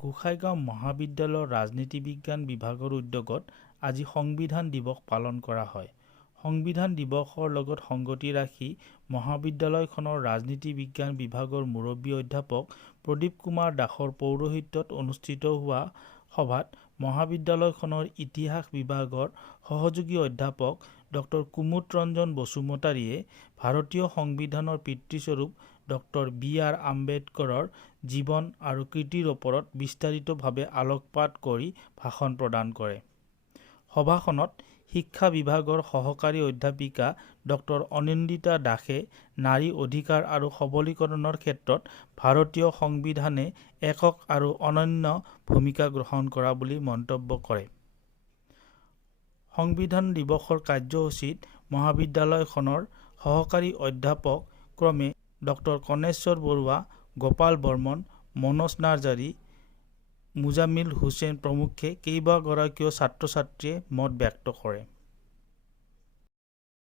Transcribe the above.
গোসাইগাঁও মহাবিদ্যালয়ৰ ৰাজনীতি বিজ্ঞান বিভাগৰ উদ্যোগত আজি সংবিধান দিৱস পালন কৰা হয়। সংবিধান দিৱসৰ লগত সংগতি ৰাখি মহাবিদ্যালয়খনৰ ৰাজনীতি বিজ্ঞান বিভাগৰ মুৰব্বী অধ্যাপক প্ৰদীপ কুমাৰ দাসৰ পৌৰোহিত্যত অনুষ্ঠিত হোৱা সভাত মহাবিদ্যালয়খনৰ ইতিহাস বিভাগৰ সহযোগী অধ্যাপক ডক্টৰ কুমুদ ৰঞ্জন বসুমতাৰীয়ে ভাৰতীয় সংবিধানৰ পিতৃস্বৰূপ ডক্টৰ বি.আৰ. আম্বেদকৰৰ জীৱন আৰু কৃতিৰ ওপৰত বিস্তাৰিতভাৱে আলোকপাত কৰি ভাষণ প্ৰদান কৰে। সভাখনত শিক্ষা বিভাগৰ সহকাৰী অধ্যাপিকা ডক্টৰ অনিন্দিতা দাসে নাৰী অধিকাৰ আৰু সবলীকৰণৰ ক্ষেত্ৰত ভাৰতীয় সংবিধানে একক আৰু অনন্য ভূমিকা গ্ৰহণ কৰা বুলি মন্তব্য কৰে। সংবিধান দিৱসৰ কাৰ্যসূচীত মহাবিদ্যালয়খনৰ সহকাৰী অধ্যাপক ক্ৰমে ডক্টৰ কণেশ্বৰ বৰুৱা, গোপাল বৰ্মন, মনোজ নাৰ্জাৰী, মুজামিল হুছেইন প্ৰমুখ্যে কেইবাগৰাকীও ছাত্ৰ-ছাত্ৰীয়ে মত ব্যক্ত কৰে।